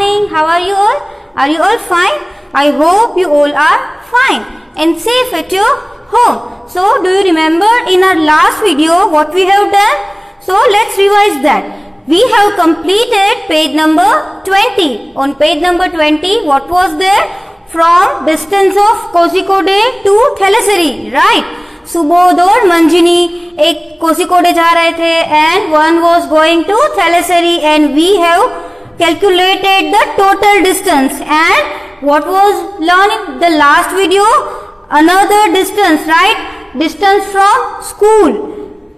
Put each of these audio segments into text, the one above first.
morning. How are you all? Are you all fine? I hope you all are fine and safe at your home. So, do you remember in our last video what we have done? So, let's revise that. We have completed page number 20. On page number 20, what was there? From distance of Kozhikode to Thalassery, right? Subodh और मंजिनी एक कोझिकोडे जा रहे थे and one was going to Thalassery and we have calculated the total distance. And what was learned in the last video? Another distance, right? Distance from school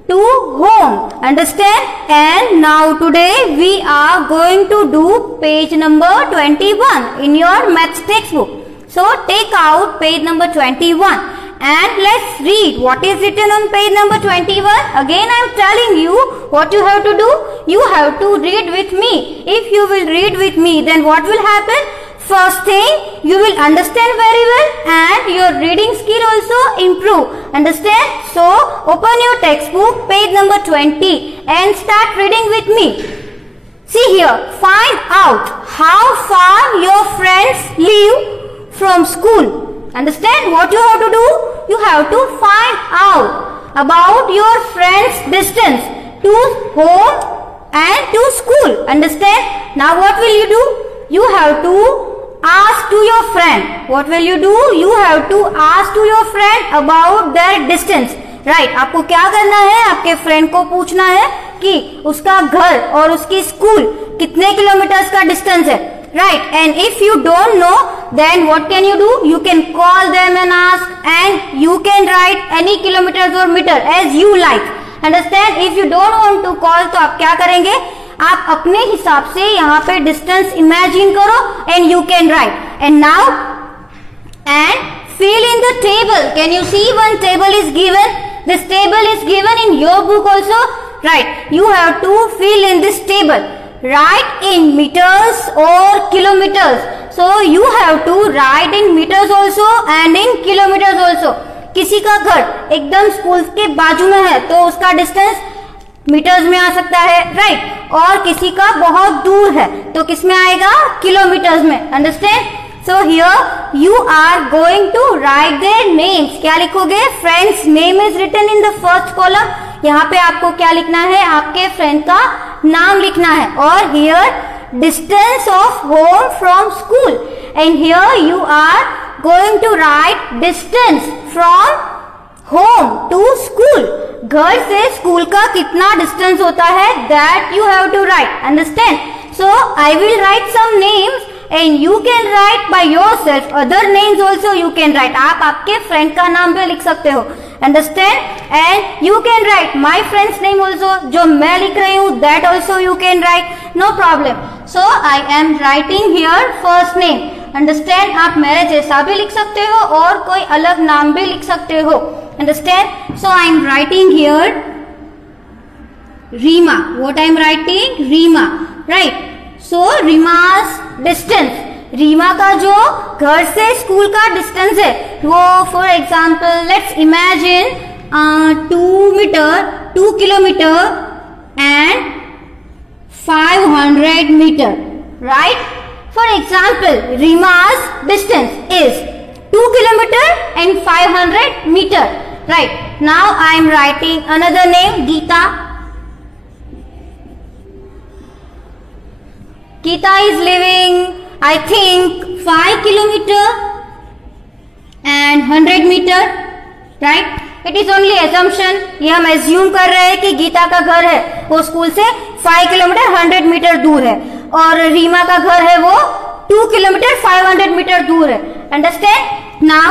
to home. Understand? And now today we are going to do page number 21 in your maths textbook. So take out page number 21. And let's read what is written on page number 21. Again I am telling you what you have to do. You have to read with me. If you will read with me, then what will happen? First thing, you will understand very well and your reading skill also improve. Understand? So open your textbook, page number 20 and start reading with me. See here, find out how far your friends live from school. Understand what you have to do? You have to find out about your friend's distance to home and to school. Understand? Now what will you do? You have to ask to your friend. What will you do? You have to ask to your friend about their distance. Right? आपको क्या करना है? आपके friend को पूछना है कि उसका घर और उसकी स्कूल कितने किलोमीटर्स का डिस्टेंस है. Right, and if you don't know, then what can you do? You can call them and ask, and you can write any kilometers or meter as you like. Understand? If you don't want to call, तो आप क्या करेंगे? आप अपने हिसाब से यहाँ पे distance imagine करो, and you can write. And now, and fill in the table. Can you see one table is given? This table is given in your book also. Right, you have to fill in this table. Write in meters or kilometers. So you have to write in meters also and in kilometers also. किसी का घर एकदम school के बाजू में है तो उसका डिस्टेंस मीटर्स में आ सकता है, राइट? और किसी का बहुत दूर है तो किस में आएगा? किलोमीटर्स में. Understand? So here you are going to write their names. क्या लिखोगे? Friends name is written in the first column. यहाँ पे आपको क्या लिखना है? आपके फ्रेंड का नाम लिखना है. और here distance of home from school and here you are going to write distance from home to school. घर से स्कूल का कितना डिस्टेंस होता है that you have to write. Understand? So I will write some names and you can write by yourself. Other names also you can write. आप आपके friend का नाम भी लिख सकते हो. Understand? And you can write my friend's name also. जो मैं लिख रही हूँ that also you can write. No problem. So I am writing here first name. Understand? आप मेरे जैसा भी लिख सकते हो और कोई अलग नाम भी लिख सकते हो. Understand? So I am writing here Rima. What I am writing? Rima. Right? So Rima's distance. Reema का जो घर से स्कूल का डिस्टेंस है वो for example let's imagine 2 kilometre and 500 metre. Right? For example Reema's distance is 2 kilometre and 500 metre. Right? Now I am writing another name Geeta. Geeta is living, I think, 5 kilometer and 100 meter, right? It is only assumption. ये हम assume कर रहे हैं कि गीता का घर है वो स्कूल से 5 किलोमीटर 100 मीटर दूर है और रीमा का घर है वो 2 किलोमीटर 500 मीटर दूर है. Understand? Now,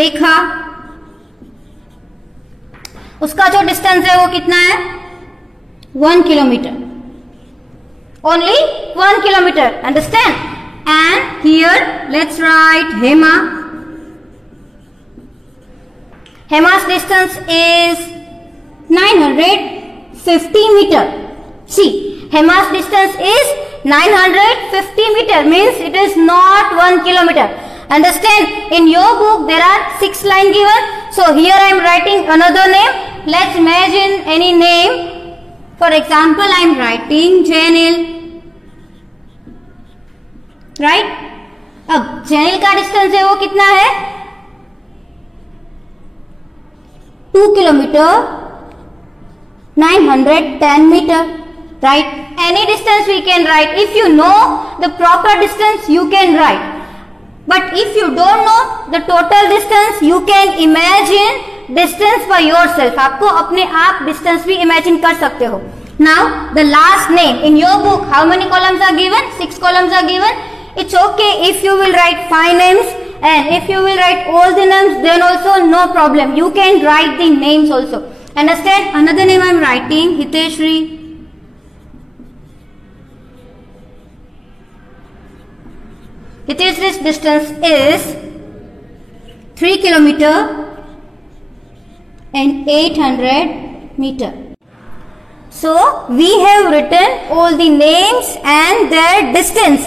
रेखा, उसका जो डिस्टेंस है वो कितना है? 1 kilometer. Only 1 kilometer. Understand? And here let's write Hema. Hema's distance is 950 meter. See, Hema's distance is 950 meter. Means it is not 1 kilometer. Understand? In your book there are 6 lines given. So here I am writing another name. Let's imagine any name. For example, I am writing Jainil. Right? अब Jainil का distance है वो कितना है? 2 kilometre 910 meter. Right? Any distance we can write. If you know the proper distance, you can write. But if you don't know the total distance, you can imagine distance by yourself. आपको अपने आप distance भी imagine कर सकते हो. Now the last name in your book, how many columns are given? 6 columns are given. It's okay if you will write 5 names, and if you will write all the names, then also no problem. You can write the names also. Understand? Another name I am writing, Hiteshri. Hiteshri's distance is 3 kilometer and 800 meter. So we have written all the names and their distance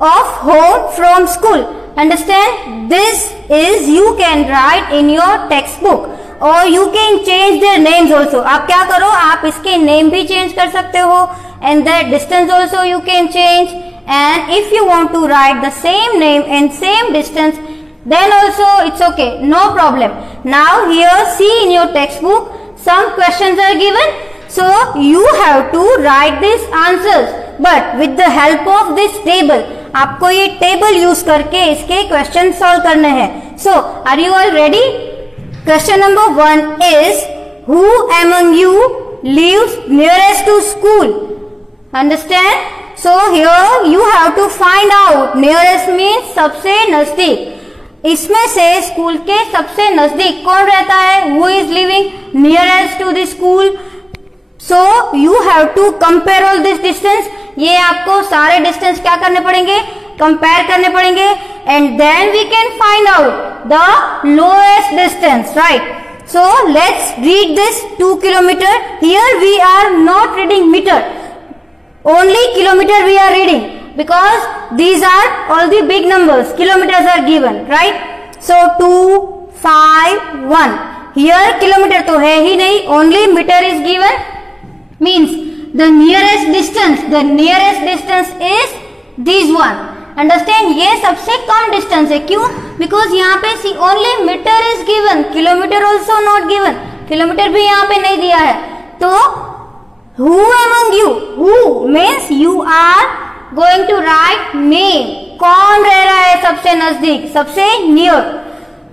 of home from school. Understand? This is you can write in your textbook, or you can change their names also. आप क्या करो, आप इसके name भी change कर सकते हो, and their distance also you can change. And if you want to write the same name and same distance, then also it's okay, no problem. Now here see in your textbook some questions are given, so you have to write these answers, but with the help of this table. आपको ये table use करके इसके question solve करने हैं. So are you all ready? Question number 1 is, who among you lives nearest to school? Understand? So here you have to find out. Nearest means सबसे नजदीक. इसमें से स्कूल के सबसे नजदीक कौन रहता है? Who is living nearest to the school? So you have to compare all this distance. ये आपको सारे डिस्टेंस क्या करने पड़ेंगे? कंपेयर करने पड़ेंगे, and then we can find out the lowest distance, right? So let's read this 2 kilometer. Here we are not reading meter, only kilometer we are reading, because these are all the big numbers. Kilometers are given, right? So 2, 5, 1. Here kilometer तो है ही नहीं, only meter is given. Means the nearest distance is this one. Understand? ये सबसे कम distance है. क्यों? Because यहाँ पे see only metre is given, kilometre also not given. Kilometre भी यहाँ पे नहीं दिया है. तो who among you, who means you are going to write name. कौन रह रहा है सबसे नजदीक, सबसे नियर?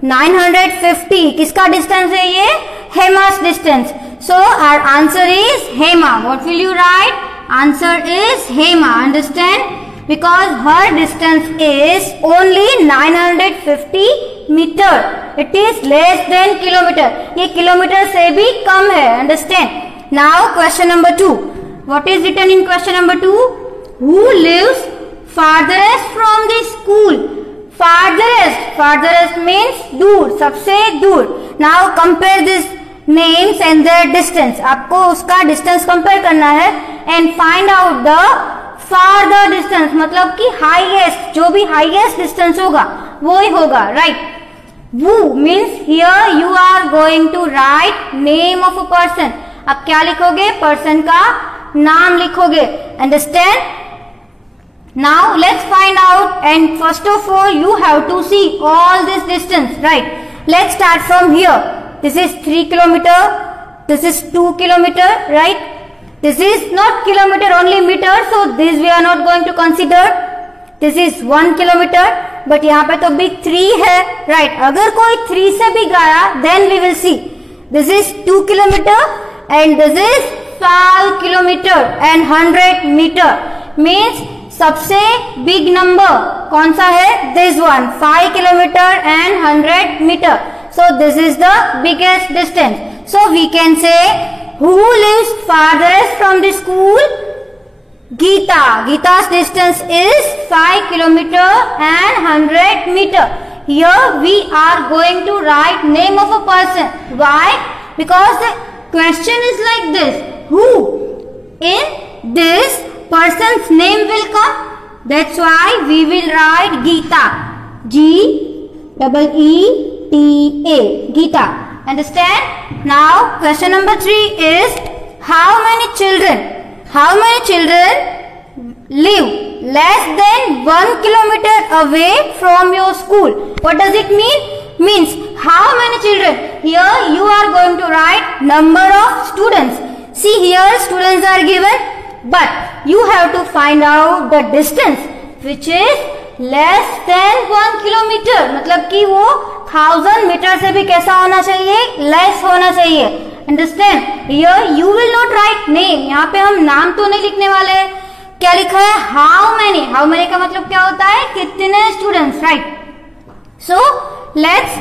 950 किसका डिस्टेंस है? ये हेमा's distance. So our answer is Hema. What will you write? Answer is Hema. Understand? Because her distance is only 950 meter. It is less than kilometer. ये किलोमीटर से भी कम है. Understand? Now question number 2. What is written in question number 2? Who lives farthest from the school? Farthest means दूर, सबसे दूर. Now compare this names and their distance. आपको उसका distance compare करना है and find out the farther distance. मतलब कि highest, जो भी highest distance होगा वो ही होगा, right? Who means here you are going to write name of a person. अब क्या लिखोगे? person का नाम लिखोगे. Understand? Now let's find out, and first of all you have to see all this distance, right? Let's start from here. This is 3 kilometer, this is 2 kilometer, right? This is not kilometer, only meter, so this we are not going to consider. This is 1 kilometer, but यहाँ पे तो big 3 है, right? अगर कोई 3 से भी गया, then we will see. This is 2 kilometer and this is 5 kilometer and 100 meter. Means सबसे big number कौन सा है? This one, 5 kilometer and 100 meter. So this is the biggest distance. So we can say, who lives farthest from the school? Geeta. Geeta's distance is 5 kilometer and 100 meter. Here we are going to write name of a person. Why? Because the question is like this. Who? In this person's name will come. That's why we will write Geeta. G-E-E-T-A. Geeta. Understand? Now question number 3 is, how many children live less than 1 kilometer away from your school? What does it mean? Means how many children? Here you are going to write number of students. See, here students are given, but you have to find out the distance which is less than 1 kilometer. मतलब कि वो 1000 metre से भी कैसा होना चाहिए? Less होना चाहिए. Understand? Here you will not write name. यहाँ पे हम नाम तो नहीं लिखने वाले हैं. क्या लिखा है? How many? How many का मतलब क्या होता है? कितने students, right? So let's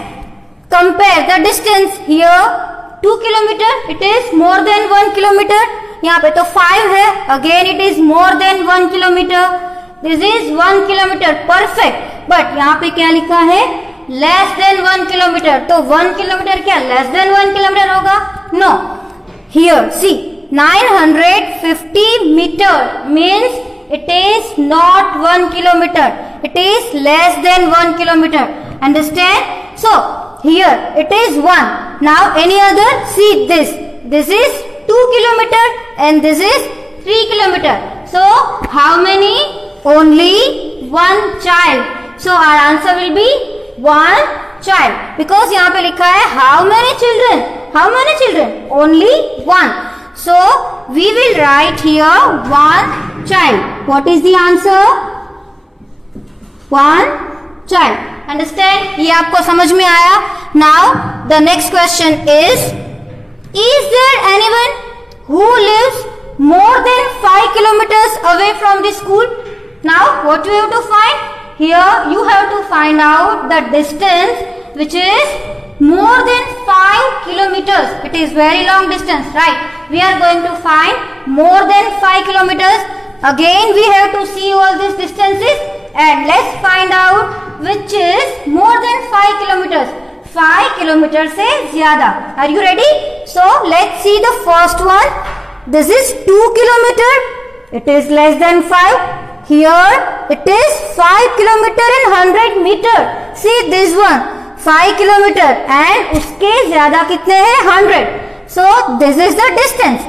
compare the distance. Here 2 kilometer. It is more than 1 kilometer. यहाँ पे तो 5 है. Again it is more than 1 kilometer. This is 1 kilometer. Perfect. But यहाँ पे क्या लिखा है? Less than 1 kilometer. तो 1 kilometer क्या less than 1 kilometer होगा? No. Here see, 950 meter means it is not 1 kilometer. It is less than 1 kilometer. Understand? So here it is 1. Now any other? See this. This is 2 kilometer and this is 3 kilometer. So how many? Only 1 child. So our answer will be 1 child. Because यहाँ पे लिखा है how many children? How many children? Only 1. So we will write here 1 child. What is the answer? 1 child. Understand? ये आपको समझ में आया? Now the next question is there anyone who lives more than 5 kilometers away from the school? Now what you have to find? Here you have to find out the distance which is more than 5 kilometers. It is very long distance, right? We are going to find more than 5 kilometers. Again we have to see all these distances and let's find out which is more than 5 kilometers. 5 kilometers से ज़्यादा. Are you ready? So let's see the first one. This is 2 kilometer. It is less than 5. Here it is 5 kilometer and 100 meter. See this one 5 kilometer and उसके ज़्यादा कितने हैं? 100. So this is the distance,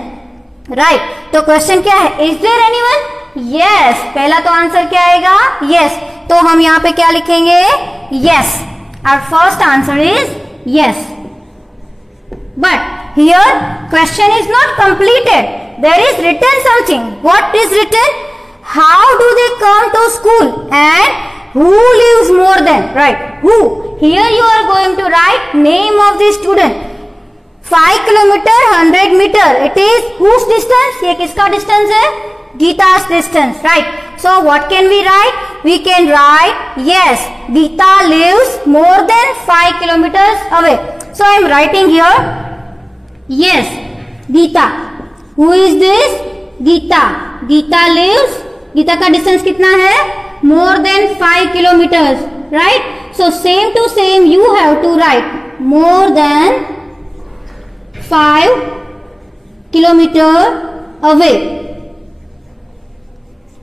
right? तो question क्या है? Is there anyone? Yes. पहला तो answer क्या आएगा? Yes. तो हम यहाँ पे क्या लिखेंगे? Yes. Our first answer is yes. But here question is not completed. There is written something. What is written? How do they come to school and who lives more than, right? Who? Here you are going to write name of the student. 5 kilometer 100 meter. It is whose distance? ये किसका distance है? Geeta's distance, right? So what can we write? We can write yes, Geeta lives more than 5 kilometers away. So I am writing here yes, Geeta. Who is this? Geeta. Geeta lives. Geeta का distance कितना है? More than 5 kilometers, right? So same to same you have to write more than 5 kilometer away.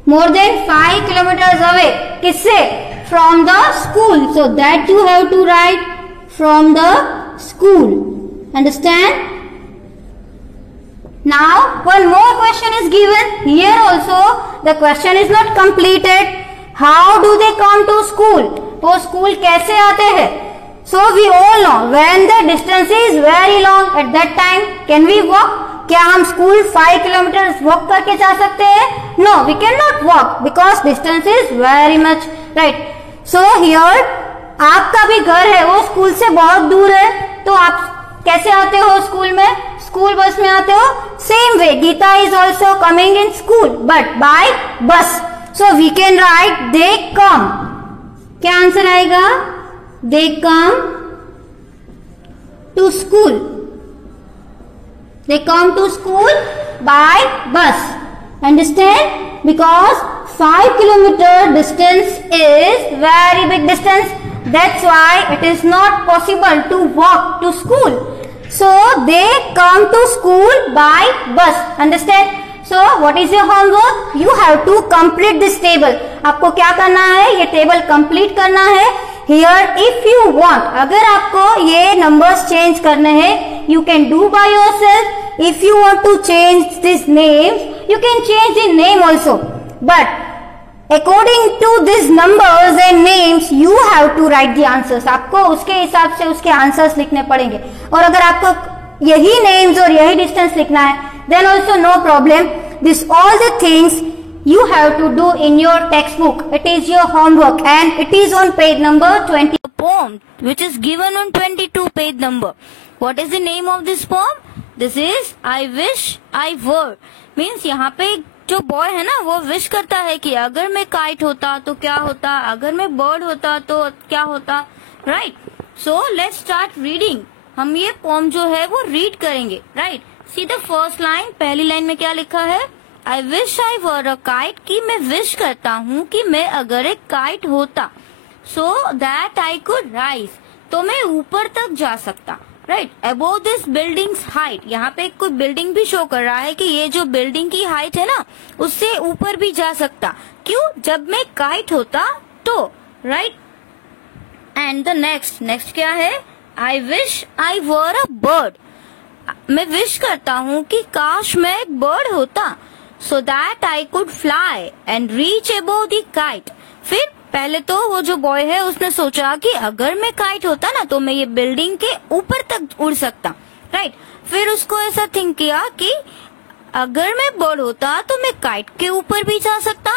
More than 5 kilometers away. किससे? From the school. So that you have to write from the school. Understand? Now one more question is given. Here also the question is not completed. How do they come to school? वो school कैसे आते हैं? So we all know when the distance is very long at that time can we walk? क्या हम school 5 kilometre walk करके जा सकते हैं? No, we cannot walk because distance is very much, right? So here आपका भी घर है वो स्कूल से बहुत दूर है तो आप कैसे आते हो स्कूल में? स्कूल बस में आते हो. Same way Geeta is also coming in school but by bus. So we can write they come. क्या आंसर आएगा? They come to school. They come to school by bus. Understand? Because 5 kilometer distance is very big distance. That's why it is not possible to walk to school. So they come to school by bus. Understand? So what is your homework? You have to complete this table. आपको क्या करना है? ये table complete करना है. Here if you want, अगर आपको ये numbers change करने हैं, you can do by yourself. if you want to change these names, you can change the name also. But according to these numbers and names, you have to write the answers. आपको उसके हिसाब से उसके answers लिखने पड़ेंगे. और अगर आपको यही names और यही distance लिखना है, then also no problem. This all the things you have to do in your textbook. It is your homework and it is on page number 20. The poem which is given on 22 page number. What is the name of this poem? This is I wish I were. Means यहाँ पे जो boy है ना वो wish करता है कि अगर मैं काइट होता तो क्या होता, अगर मैं बर्ड होता तो क्या होता. Right. So let's start reading. हम ये पोम जो है वो रीड करेंगे. Right. C the first line. पहली लाइन में क्या लिखा है? आई wish I were a kite. कि मैं विश करता हूँ कि मैं अगर एक काइट होता, so that I could rise. तो मैं ऊपर तक जा सकता. Right. Above this buildings height. यहाँ पे कोई बिल्डिंग भी शो कर रहा है कि ये जो बिल्डिंग की हाइट है ना उससे ऊपर भी जा सकता. क्यों? जब मैं काइट होता तो. राइट. एंड द नेक्स्ट क्या है? आई wish I were a bird. मैं विश करता हूँ कि काश मैं एक बर्ड होता, so that I could fly and reach above the kite. फिर पहले तो वो जो बॉय है उसने सोचा कि अगर मैं काइट होता ना तो मैं ये बिल्डिंग के ऊपर तक उड़ सकता. राइट. फिर उसको ऐसा थिंक किया कि अगर मैं बर्ड होता तो मैं काइट के ऊपर भी जा सकता.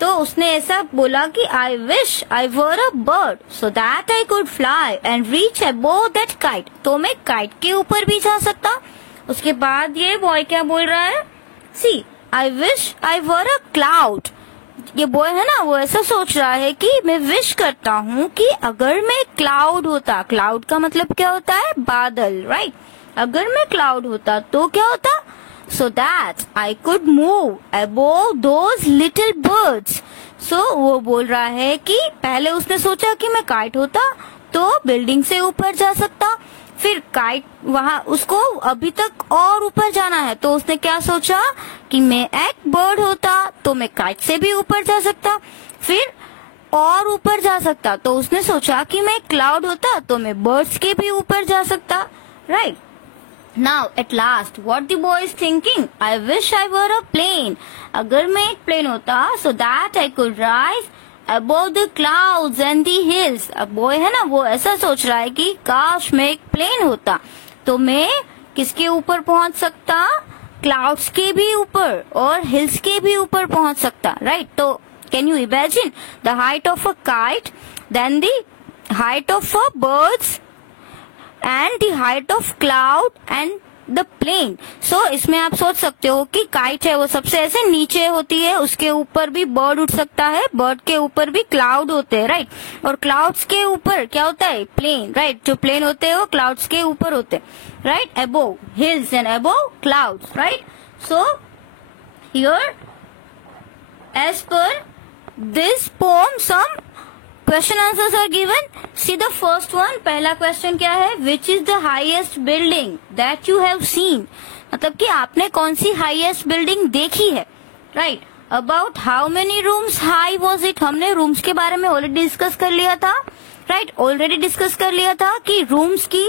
तो उसने ऐसा बोला कि आई wish I were a bird so that I could fly and reach above that kite. तो मैं काइट के ऊपर भी जा सकता. उसके बाद ये बॉय क्या बोल रहा है? See I wish I were a cloud. ये बॉय है ना वो ऐसा सोच रहा है कि मैं विश करता हूँ कि अगर मैं क्लाउड होता. क्लाउड का मतलब क्या होता है? बादल. राइट. अगर मैं क्लाउड होता तो क्या होता? So that I could move above those little birds. सो वो बोल रहा है कि पहले उसने सोचा कि मैं काइट होता तो बिल्डिंग से ऊपर जा सकता. फिर काइट वहां उसको अभी तक और ऊपर जाना है तो उसने क्या सोचा कि मैं एक बर्ड होता तो मैं काइट से भी ऊपर जा सकता. फिर और ऊपर जा सकता तो उसने सोचा कि मैं क्लाउड होता तो मैं बर्ड्स के भी ऊपर जा सकता. Right. Now at last what the boy is thinking? I wish I were a plane. अगर मैं एक प्लेन होता so that I could rise above the clouds and the hills. अब बॉय है ना वो ऐसा सोच रहा है कि काश मैं एक प्लेन होता तो मैं किसके ऊपर पहुंच सकता? क्लाउड्स के भी ऊपर और हिल्स के भी ऊपर पहुंच सकता. राइट. तो can you imagine the height of a kite, then the height of a birds and the height of cloud and the plane. So इसमें आप सोच सकते हो कि काइट है वो सबसे ऐसे नीचे होती है, उसके ऊपर भी बर्ड उड़ सकता है, बर्ड के ऊपर भी क्लाउड होते हैं. राइट. और क्लाउड्स के ऊपर क्या होता है? प्लेन. राइट. जो प्लेन होते हैं वो क्लाउड्स के ऊपर होते हैं. Right. Above hills and above clouds. Right. So here as per this poem some question answers are given. See the first one. पहला क्वेश्चन क्या है? Which is the highest building that you have seen. मतलब कि आपने कौन सी highest building देखी है. Right. About how many rooms high was it. हमने रूम्स के बारे में ऑलरेडी डिस्कस कर लिया था. राइट. ऑलरेडी डिस्कस कर लिया था कि रूम्स की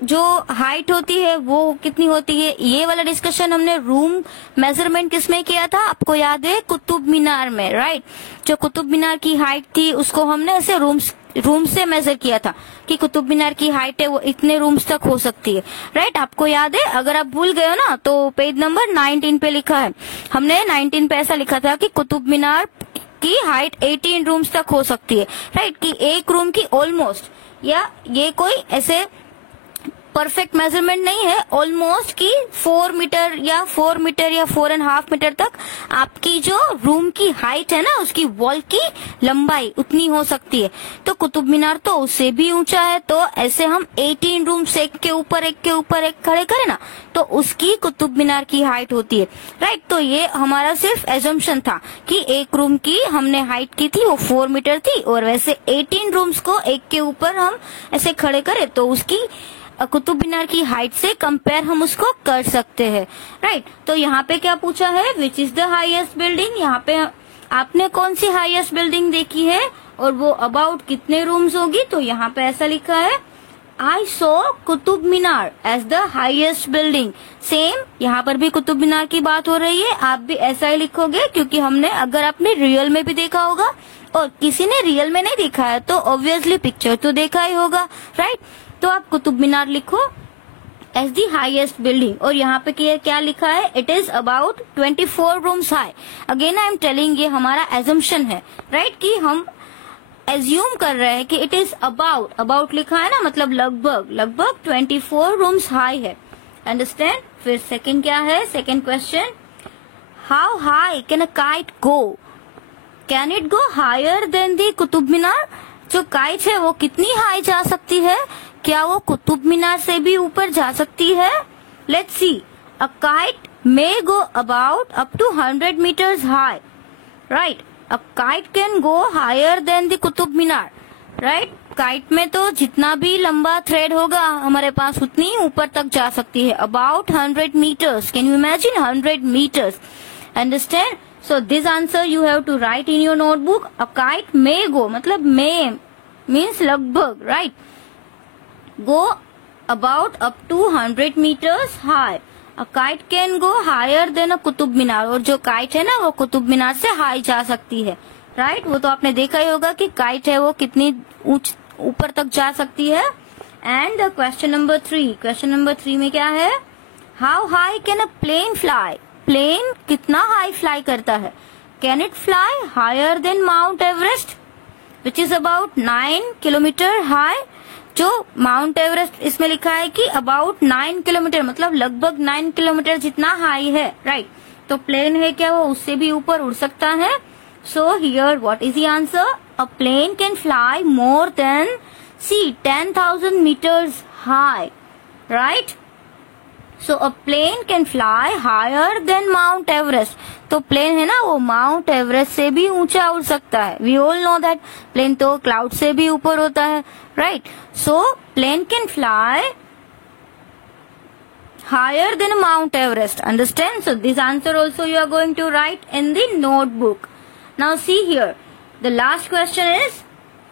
जो हाइट होती है वो कितनी होती है. ये वाला डिस्कशन हमने रूम मेजरमेंट किसमें किया था? आपको याद है? कुतुब मीनार में. राइट. जो कुतुब मीनार की हाइट थी उसको हमने ऐसे रूम से मेजर किया था कि कुतुब मीनार की हाइट है वो इतने रूम्स तक हो सकती है. राइट. आपको याद है? अगर आप भूल गए हो ना तो पेज नंबर 19 पे लिखा है. हमने 19 पे ऐसा लिखा था कि कुतुब मीनार की हाइट 18 रूम्स तक हो सकती है. राइट. कि एक रूम की ऑलमोस्ट, या ये कोई ऐसे परफेक्ट मेजरमेंट नहीं है, ऑलमोस्ट की 4 मीटर या 4 मीटर या 4.5 मीटर तक आपकी जो रूम की हाइट है ना उसकी वॉल की लंबाई उतनी हो सकती है. तो कुतुब मीनार तो उससे भी ऊंचा है. तो ऐसे हम 18 रूम्स एक के ऊपर एक खड़े करें ना तो उसकी कुतुब मीनार की हाइट होती है. राइट. तो ये हमारा सिर्फ एजम्पशन था कि एक रूम की हमने हाइट की थी वो 4 मीटर थी और वैसे 18 रूम्स को एक के ऊपर हम ऐसे खड़े करें तो उसकी कुतुब मीनार की हाइट से कंपेयर हम उसको कर सकते हैं. राइट. तो यहाँ पे क्या पूछा है? Which is the highest building. यहाँ पे आपने कौन सी हाईएस्ट बिल्डिंग देखी है और वो अबाउट कितने रूम्स होगी. तो यहाँ पे ऐसा लिखा है I saw Qutub Minar as the highest building. Same यहाँ पर भी कुतुब मीनार की बात हो रही है, आप भी ऐसा ही लिखोगे, क्योंकि हमने अगर आपने रियल में भी देखा होगा और किसी ने रियल में नहीं देखा है तो ऑब्वियसली पिक्चर तो देखा ही होगा, राइट। तो आप कुतुब मीनार लिखो एज दी हाईएस्ट बिल्डिंग। और यहाँ पे क्या लिखा है, it is about 24 rooms high. Again I am telling, ये हमारा एजम्पशन है, राइट, कि हम एज्यूम कर रहे हैं कि इट इज अबाउट लिखा है ना, मतलब लगभग 24 रूम्स हाई है, अंडरस्टैंड। फिर सेकंड क्या है, second question, how high can a kite go, can it go higher than the Qutub Minar. जो काइट है वो कितनी हाई जा सकती है, क्या वो कुतुब मीनार से भी ऊपर जा सकती है। Let's see, a kite may go about up to 100 meters high, right. A kite can go higher than the Qutub Minar, right. Kite में तो जितना भी लंबा थ्रेड होगा हमारे पास उतनी ऊपर तक जा सकती है, about 100 meters। Can you imagine 100 meters, understand. So this answer you have to write in your notebook. A kite may go, मतलब मे मीन्स लगभग, right, go about up to 100 meters high. A kite can go higher than a Qutub Minar. और जो kite है ना वो कुतुब मीनार से high जा सकती है, राइट। वो तो आपने देखा ही होगा कि काइट है वो कितनी ऊपर तक जा सकती है। And question number 3, question number 3 में क्या है, how high can a plane fly. Plane कितना हाई फ्लाई करता है, can it fly higher than Mount Everest which is about 9 kilometer high. जो माउंट एवरेस्ट इसमें लिखा है कि अबाउट 9 किलोमीटर, मतलब लगभग 9 किलोमीटर जितना हाई है, राइट। तो प्लेन है क्या, वो उससे भी ऊपर उड़ सकता है। So here what is the answer, a plane can fly more than 10,000 meters high, right. So a plane can fly higher than Mount Everest. तो प्लेन है ना वो माउंट एवरेस्ट से भी ऊंचा उड़ सकता है। We all know that plane तो क्लाउड से भी ऊपर होता है, right. So plane can fly higher than Mount Everest, understand. So this answer also you are going to write in the notebook. Now see here, the last question is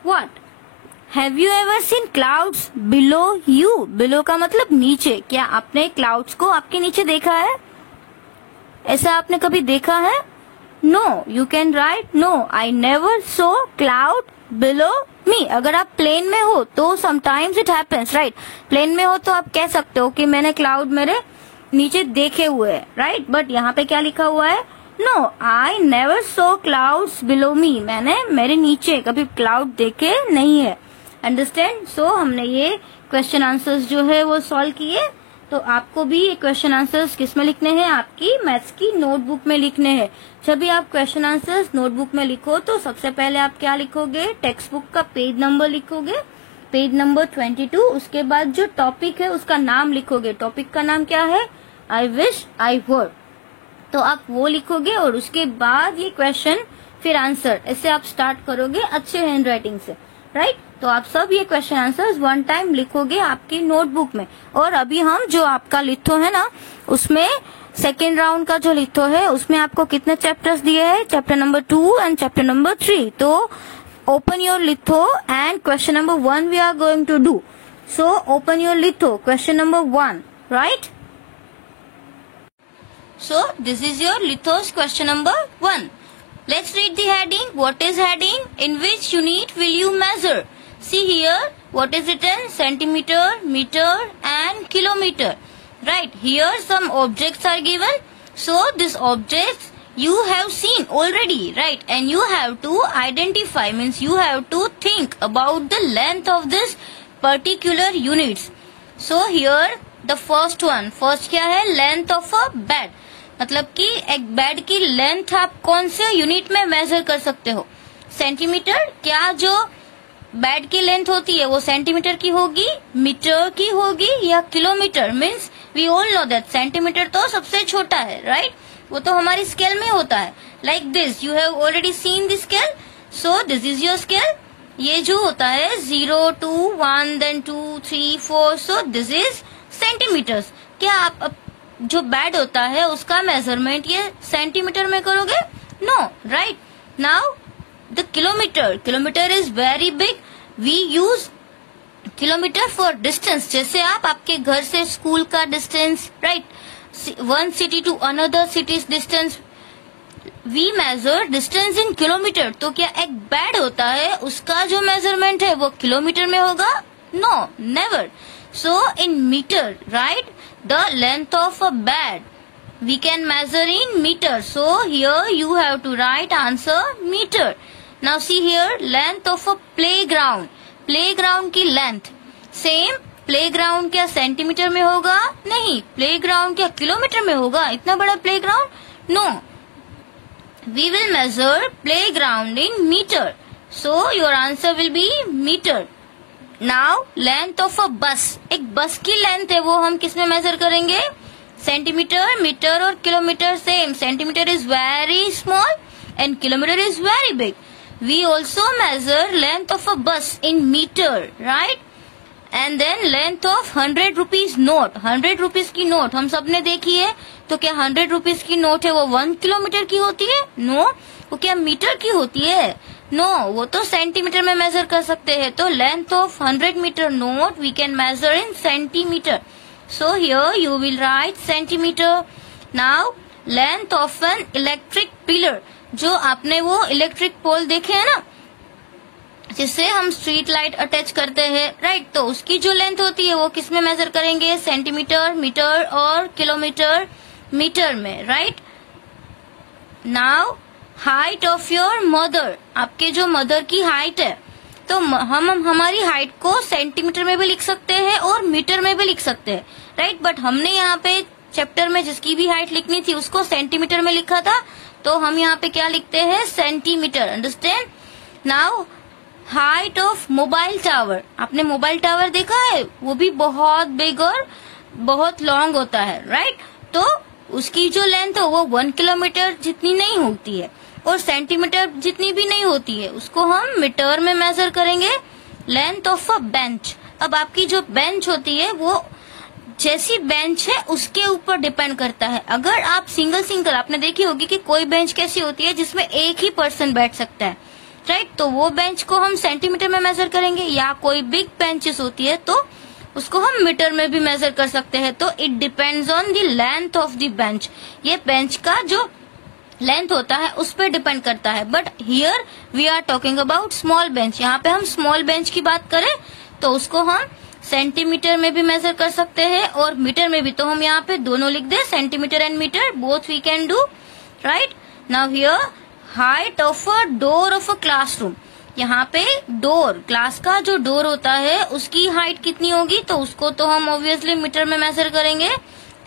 what, have you ever seen clouds below you. Below का मतलब नीचे। क्या आपने clouds को आपके नीचे देखा है, ऐसा आपने कभी देखा है। No, you can write no, I never saw cloud below me. अगर आप प्लेन में हो तो sometimes it happens, right. Plane में हो तो आप कह सकते हो कि मैंने क्लाउड मेरे नीचे देखे हुए हैं, राइट। बट यहाँ पे क्या लिखा हुआ है, no, I never saw clouds below me. मैंने मेरे नीचे कभी क्लाउड देखे नहीं है, अंडरस्टैंड। सो हमने ये क्वेश्चन आंसर्स जो है वो सॉल्व किए। तो आपको भी ये क्वेश्चन आंसर्स किस में लिखने हैं, आपकी मैथ्स की नोटबुक में लिखने हैं। जब भी आप क्वेश्चन आंसर्स नोटबुक में लिखो तो सबसे पहले आप क्या लिखोगे, टेक्स्ट बुक का पेज नंबर लिखोगे, पेज नंबर 22। उसके बाद जो टॉपिक है उसका नाम लिखोगे। टॉपिक का नाम क्या है, आई विश आई वर। तो आप वो लिखोगे और उसके बाद ये क्वेश्चन फिर आंसर, ऐसे आप स्टार्ट करोगे अच्छे हैंड राइटिंग से, राइट। तो आप सब ये क्वेश्चन आंसर्स वन टाइम लिखोगे आपकी नोटबुक में। और अभी हम जो आपका लिथो है ना, उसमें सेकेंड राउंड का जो लिथो है उसमें आपको कितने चैप्टर्स दिए हैं, chapter number 2 and chapter number 3। तो open your litho and question number 1 we are going to do. So open your litho, question number 1, right. So this is your lithos question number 1. Let's read the heading. What is heading? In which unit will you measure? See here, what is it in centimeter, meter and kilometer. Right, here some objects are given. So these objects you have seen already, right? And you have to identify, means you have to think about the length of this particular units. So here the first one, first क्या है, length of a bed. मतलब कि एक bed की length आप कौन से unit में मेजर कर सकते हो, सेंटीमीटर। क्या जो बेड की लेंथ होती है वो सेंटीमीटर की होगी, मीटर की होगी या kilometer. Means we all know that centimeter तो सबसे छोटा है, राइट। वो तो हमारी स्केल में होता है, like this. You have already seen the scale, so this is your scale. ये जो होता है 0 to 1 then 2 3 4, so this is centimeters. क्या आप जो बेड होता है उसका मेजरमेंट ये सेंटीमीटर में करोगे, no, right. Now the kilometer, kilometer is very big. We use kilometer for distance, जैसे आप आपके घर से स्कूल का distance, right, one city to another city distance, we measure distance in kilometer. तो क्या एक बेड होता है उसका जो मेजरमेंट है वो किलोमीटर में होगा? No, never. So in metre, right, the length of a bed we can measure in meter. So here you have to write answer meter. Now see here, length of a playground. Playground की length same, playground क्या centimetre में होगा? नहीं, playground क्या kilometre में होगा? इतना बड़ा playground? No, we will measure playground in meter. So your answer will be meter. Now length of a bus. एक बस की लेंथ है वो हम किस में मेजर करेंगे? सेंटीमीटर, मीटर और kilometre same. Centimetre is very small and kilometre is very big. We also measure length of a bus in metre, right. And then length of 100 rupees note. 100 rupees की note हम सबने देखी है. तो क्या 100 rupees की note है वो 1 किलोमीटर की होती है? नो. वो क्या मीटर की होती है? नो, वो तो सेंटीमीटर में मेजर कर सकते हैं. तो length of 100 meter not we can measure in centimeter. So here you will write centimeter. Now length of an electric pillar. जो आपने वो इलेक्ट्रिक पोल देखे है ना, जिससे हम स्ट्रीट लाइट अटैच करते हैं, राइट. तो उसकी जो लेंथ होती है वो किस में मेजर करेंगे? सेंटीमीटर, मीटर और किलोमीटर, मीटर में, right. Now height of your mother. आपके जो मदर की हाइट है, तो हम हमारी हाइट को सेंटीमीटर में भी लिख सकते हैं और मीटर में भी लिख सकते हैं, राइट. बट हमने यहाँ पे चैप्टर में जिसकी भी हाइट लिखनी थी उसको सेंटीमीटर में लिखा था, तो हम यहाँ पे क्या लिखते हैं? Centimetre. Understand. Now height of mobile tower. आपने मोबाइल टावर देखा है? वो भी बहुत बिग और बहुत लॉन्ग होता है, राइट. तो उसकी जो लेंथ है वो 1 किलोमीटर जितनी नहीं होती है और सेंटीमीटर जितनी भी नहीं होती है. उसको हम मीटर में मेजर करेंगे. Length of a bench. अब आपकी जो बेंच होती है वो जैसी बेंच है उसके ऊपर डिपेंड करता है. अगर आप सिंगल आपने देखी होगी कि कोई बेंच कैसी होती है जिसमें एक ही पर्सन बैठ सकता है, राइट. तो वो बेंच को हम सेंटीमीटर में मेजर करेंगे. या कोई बिग बेंचेस होती है तो उसको हम मीटर में भी मेजर कर सकते हैं. तो it depends on the length of the bench. ये बेंच का जो लेंथ होता है उस पर डिपेंड करता है. But here we are talking about small bench. यहाँ पे हम स्मॉल बेंच की बात करें तो उसको हम सेंटीमीटर में भी मेजर कर सकते हैं और मीटर में भी. तो हम यहाँ पे दोनों लिख दे, centimetre and metre, both we can do, right. Now here height of a door of a classroom. यहाँ पे डोर, क्लास का जो डोर होता है उसकी हाइट कितनी होगी? तो उसको तो हम ऑब्वियसली मीटर में मेजर करेंगे.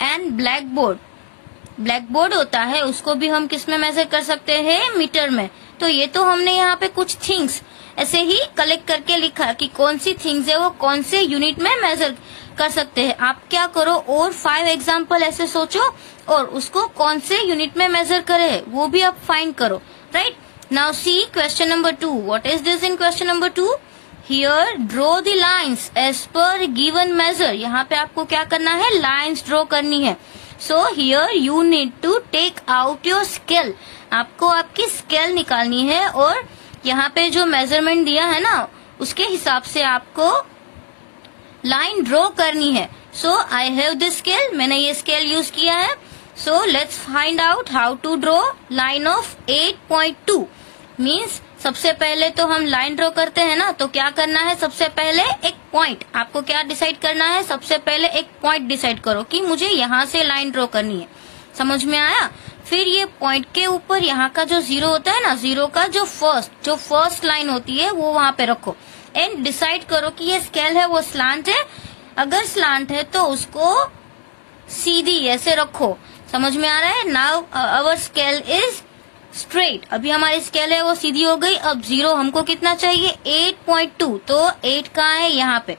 एंड ब्लैक बोर्ड होता है उसको भी हम किस में मेजर कर सकते हैं? मीटर में. तो ये तो हमने यहाँ पे कुछ थिंग्स ऐसे ही कलेक्ट करके लिखा कि कौन सी थिंग्स है वो कौन से यूनिट में मेजर कर सकते हैं. आप क्या करो और 5 एग्जाम्पल ऐसे सोचो और उसको कौन से यूनिट में मेजर करे वो भी आप फाइंड करो, right. Now see question number 2. What is this in question number 2? Here draw the lines as per given measure. यहाँ पे आपको क्या करना है? लाइन्स ड्रॉ करनी है. So here you need to take out your scale. आपको आपकी स्केल निकालनी है और यहाँ पे जो मेजरमेंट दिया है ना उसके हिसाब से आपको लाइन ड्रॉ करनी है. So I have this scale. मैंने ये स्केल यूज किया है. So let's find out how to draw line of 8.2. Means सबसे पहले तो हम लाइन ड्रॉ करते हैं ना, तो क्या करना है? सबसे पहले एक पॉइंट. आपको क्या डिसाइड करना है? सबसे पहले एक पॉइंट डिसाइड करो कि मुझे यहाँ से लाइन ड्रॉ करनी है. समझ में आया? फिर ये पॉइंट के ऊपर यहाँ का जो 0 होता है ना, 0 का जो फर्स्ट लाइन होती है वो वहां पे रखो. एंड डिसाइड करो कि ये स्केल है वो स्लांट है. अगर स्लांट है तो उसको सीधी ऐसे रखो. समझ में आ रहा है? Now our scale is straight. अभी हमारी स्केल है वो सीधी हो गई. अब 0 हमको कितना चाहिए? 8.2. तो 8 कहाँ है? यहाँ पे.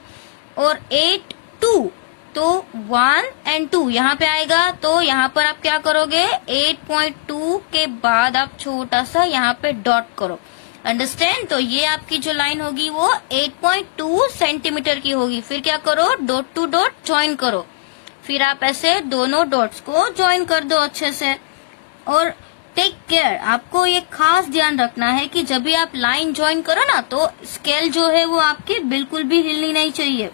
और 8 2 तो 1 and 2 यहाँ पे आएगा. तो यहाँ पर आप क्या करोगे? 8.2 के बाद आप छोटा सा यहाँ पे डॉट करो. अंडरस्टैंड? तो ये आपकी जो लाइन होगी वो 8.2 सेंटीमीटर की होगी. फिर क्या करो? डॉट टू डॉट ज्वाइन करो. फिर आप ऐसे दोनों डॉट्स को ज्वाइन कर दो अच्छे से. और टेक केयर, आपको ये खास ध्यान रखना है कि जब भी आप लाइन ज्वाइन करो ना तो स्केल जो है वो आपकी बिल्कुल भी हिलनी नहीं चाहिए।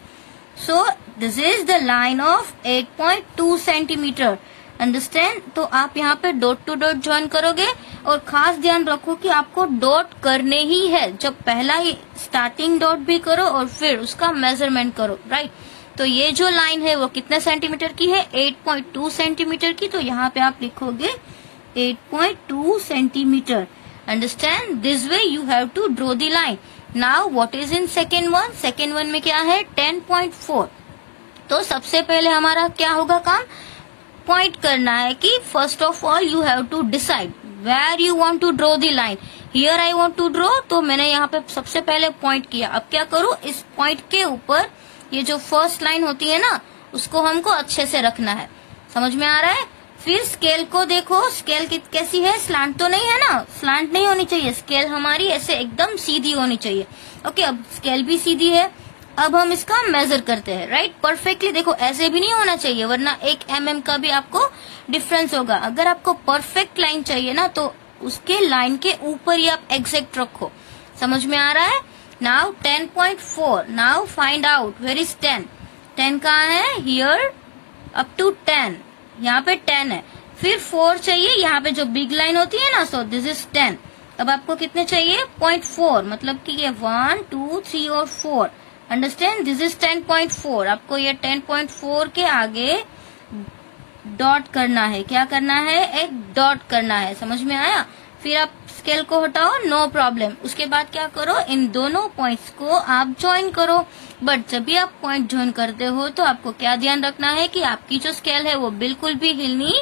सो this is the line of 8.2 centimeter, understand. तो आप यहाँ पे डॉट टू डॉट ज्वाइन करोगे और खास ध्यान रखो कि आपको डॉट करने ही है। जब पहला ही स्टार्टिंग डॉट भी करो और फिर उसका मेजरमेंट करो, राइट। तो ये जो लाइन है वो कितने सेंटीमीटर की है, 8.2 सेंटीमीटर की। तो यहाँ पे आप लिखोगे 8.2 centimeter, understand. This way you have to draw the line. Now what is in second one, second one में क्या है 10.4। तो सबसे पहले हमारा क्या होगा काम, पॉइंट करना है कि first of all you have to decide where you want to draw the line. Here I want to draw, तो मैंने यहाँ पे सबसे पहले पॉइंट किया। अब क्या करूँ, इस पॉइंट के ऊपर ये जो फर्स्ट लाइन होती है ना उसको हमको अच्छे से रखना है, समझ में आ रहा है। फिर स्केल को देखो, स्केल कैसी है, स्लांट तो नहीं है ना, स्लांट नहीं होनी चाहिए, स्केल हमारी ऐसे एकदम सीधी होनी चाहिए। ओके, अब स्केल भी सीधी है। अब हम इसका मेजर करते हैं, राइट। परफेक्टली देखो, ऐसे भी नहीं होना चाहिए वरना 1 mm का भी आपको डिफरेंस होगा। अगर आपको परफेक्ट लाइन चाहिए ना तो उसके लाइन के ऊपर ही आप एग्जैक्ट रखो, समझ में आ रहा है। Now 10.4, now find out where is 10। 10 कहाँ है, हियर अप टू 10, यहाँ पे 10 है। फिर 4 चाहिए, यहाँ पे जो बिग लाइन होती है ना, सो दिस इज 10। अब आपको कितने चाहिए, 0.4, मतलब कि ये 1, 2, 3 और 4, अंडरस्टैंड। This is 10.4। आपको ये 10.4 के आगे डॉट करना है, क्या करना है, एक डॉट करना है, समझ में आया। फिर आप स्केल को हटाओ, नो प्रॉब्लम। उसके बाद क्या करो, इन दोनों पॉइंट्स को आप ज्वाइन करो। बट जब भी आप पॉइंट ज्वाइन करते हो तो आपको क्या ध्यान रखना है कि आपकी जो स्केल है वो बिल्कुल भी हिलनी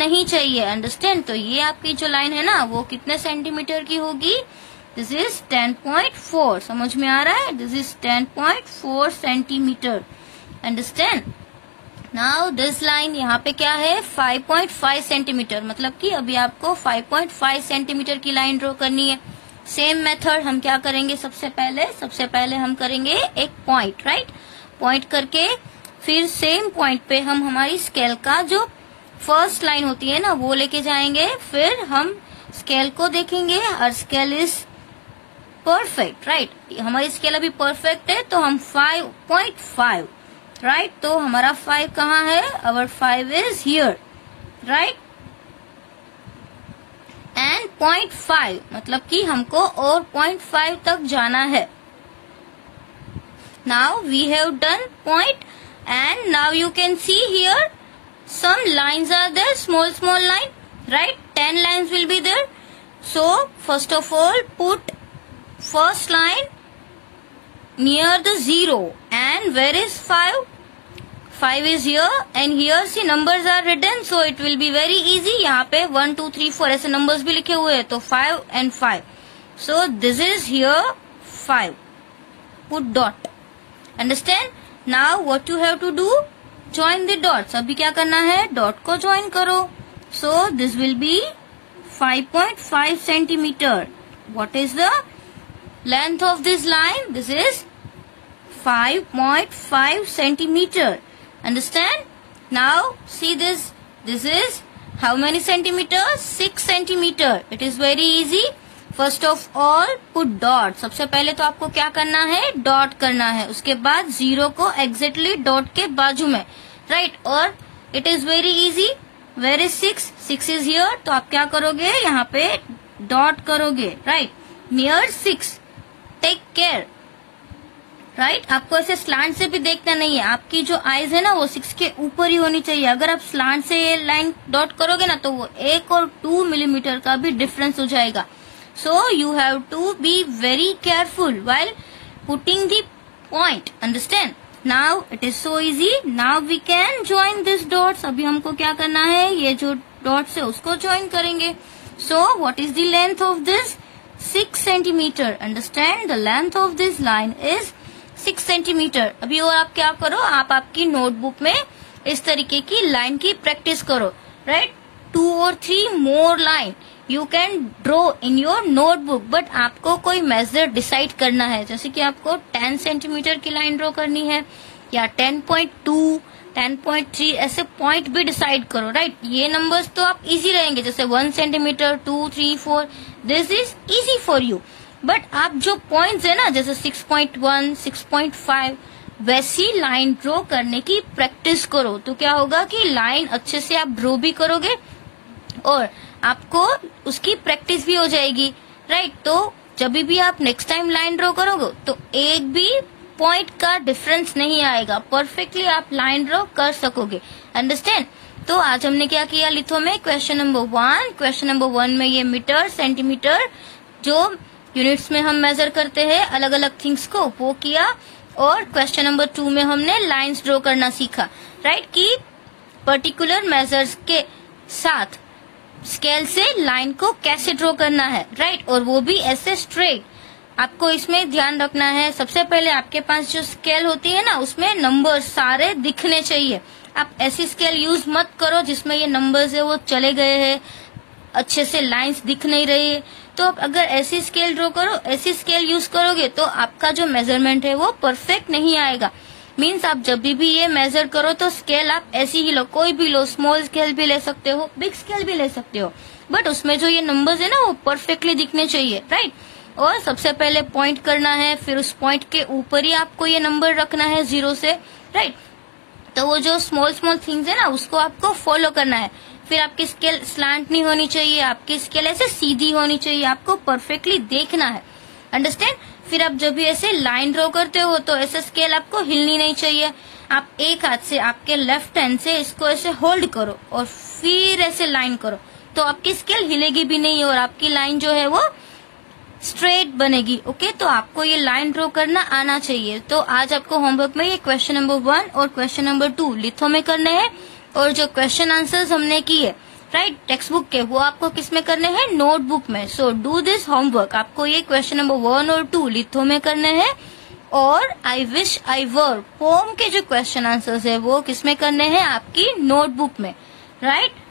नहीं चाहिए, अंडरस्टैंड। तो ये आपकी जो लाइन है ना वो कितने सेंटीमीटर की होगी, दिस इज 10.4, समझ में आ रहा है। This is 10.4 centimetre, understand. Now this line यहाँ पे क्या है, 5.5 सेंटीमीटर, मतलब कि अभी आपको 5.5 सेंटीमीटर की लाइन ड्रॉ करनी है। सेम मेथड हम क्या करेंगे, सबसे पहले हम करेंगे एक पॉइंट, राइट। पॉइंट करके फिर सेम पॉइंट पे हम हमारी स्केल का जो फर्स्ट लाइन होती है ना वो लेके जाएंगे। फिर हम स्केल को देखेंगे और स्केल इज परफेक्ट, राइट। हमारी स्केल अभी परफेक्ट है तो हम 5.5, राइट। तो हमारा 5 कहाँ है, our 5 is here, right. And 0.5 मतलब कि हमको और 0.5 तक जाना है। Now we have done point and now you can see here some lines are there, small line, right. 10 lines will be there. So first of all put first line near the 0 and where is 5? 5 is here and here see numbers are written, so it will be very easy. यहाँ पे 1 2 3 4 ऐसे numbers भी लिखे हुए हैं, तो 5 and 5. So this is here 5. Put dot. Understand? Now what you have to do? Join the dots. अभी क्या करना है, डॉट को ज्वाइन करो। So this will be 5.5 centimeter. What is the length of this line? This is 5.5 centimeter. Understand? Now see this. This is how many centimeters? 6 centimeter. It is very easy. First of all put dot. सबसे पहले तो आपको क्या करना है, dot करना है। उसके बाद 0 को एग्जैक्टली डॉट के बाजू में, राइट। और it is very easy. Where is 6? 6 is here. तो आप क्या करोगे, यहाँ पे डॉट करोगे, right, near 6। Take care, right. आपको ऐसे स्लांट से भी देखना नहीं है, आपकी जो आईज है ना वो 6 के ऊपर ही होनी चाहिए। अगर आप स्लांट से ये लाइन डॉट करोगे ना तो वो 1 और 2 मिलीमीटर का भी डिफरेंस हो जाएगा। So you have to be very careful while putting the point. Understand? Now it is so easy. Now we can join these dots. अभी हमको क्या करना है, ये जो dots है उसको join करेंगे। So what is the length of this? 6 centimeter. Understand? The length of this line is 6 centimeter. अभी और आप क्या करो, आप आपकी नोटबुक में इस तरीके की लाइन की प्रैक्टिस करो, right? 2 or 3 more line you can draw in your notebook, but आपको कोई मेजर डिसाइड करना है, जैसे कि आपको 10 सेंटीमीटर की लाइन ड्रॉ करनी है या 10.2, 10.3 ऐसे पॉइंट भी डिसाइड करो, राइट। ये नंबर्स तो आप इजी रहेंगे, जैसे 1 centimetre, 2, 3, 4, this is easy for you. But आप जो पॉइंट्स है ना, जैसे 6.1, 6.5, वैसी लाइन ड्रॉ करने की प्रैक्टिस करो। तो क्या होगा कि लाइन अच्छे से आप ड्रॉ भी करोगे और आपको उसकी प्रैक्टिस भी हो जाएगी, राइट। तो जब भी आप नेक्स्ट टाइम लाइन ड्रॉ करोगे तो एक भी पॉइंट का डिफरेंस नहीं आएगा, परफेक्टली आप लाइन ड्रॉ कर सकोगे, अंडरस्टैंड। तो आज हमने क्या किया लिथो में, क्वेश्चन नंबर 1, क्वेश्चन नंबर 1 में ये मीटर, सेंटीमीटर जो यूनिट्स में हम मेजर करते हैं अलग अलग थिंग्स को, वो किया। और क्वेश्चन नंबर 2 में हमने लाइंस ड्रॉ करना सीखा, राइट, कि पर्टिकुलर मेजर्स के साथ स्केल से लाइन को कैसे ड्रॉ करना है, राइट, और वो भी ऐसे स्ट्रेट। आपको इसमें ध्यान रखना है, सबसे पहले आपके पास जो स्केल होती है ना, उसमें नंबर सारे दिखने चाहिए। आप ऐसी स्केल यूज मत करो जिसमें ये नंबर्स है वो चले गए हैं, अच्छे से लाइंस दिख नहीं रही है। तो आप अगर ऐसी स्केल ड्रॉ करो, ऐसी स्केल यूज करोगे तो आपका जो मेजरमेंट है वो परफेक्ट नहीं आएगा। मीन्स आप जब भी ये मेजर करो तो स्केल आप ऐसी ही लो, कोई भी लो, स्मॉल स्केल भी ले सकते हो, बिग स्केल भी ले सकते हो, बट उसमें जो ये नंबर्स है ना वो परफेक्टली दिखने चाहिए, राइट। और सबसे पहले पॉइंट करना है, फिर उस पॉइंट के ऊपर ही आपको ये नंबर रखना है 0 से, राइट। तो वो जो स्मॉल स्मॉल थिंग्स है ना उसको आपको फॉलो करना है। फिर आपकी स्केल स्लांट नहीं होनी चाहिए, आपकी स्केल ऐसे सीधी होनी चाहिए, आपको परफेक्टली देखना है, अंडरस्टैंड। फिर आप जब भी ऐसे लाइन ड्रॉ करते हो तो ऐसे स्केल आपको हिलनी नहीं चाहिए। आप एक हाथ से, आपके लेफ्ट हैंड से इसको ऐसे होल्ड करो और फिर ऐसे लाइन करो, तो आपकी स्केल हिलेगी भी नहीं और आपकी लाइन जो है वो स्ट्रेट बनेगी, ओके। तो आपको ये लाइन ड्रॉ करना आना चाहिए। तो आज आपको होमवर्क में ये क्वेश्चन नंबर 1 और क्वेश्चन नंबर 2 लिथो में करने हैं, और जो क्वेश्चन आंसर्स हमने किए, राइट, टेक्स्ट बुक के, वो आपको किस में करने हैं, नोटबुक में। So do this homework. आपको ये क्वेश्चन नंबर 1 और 2 लिथो में करने हैं, और आई विश आई वर पोम के जो क्वेश्चन आंसर्स है वो किस में करने हैं, आपकी नोटबुक में, राइट।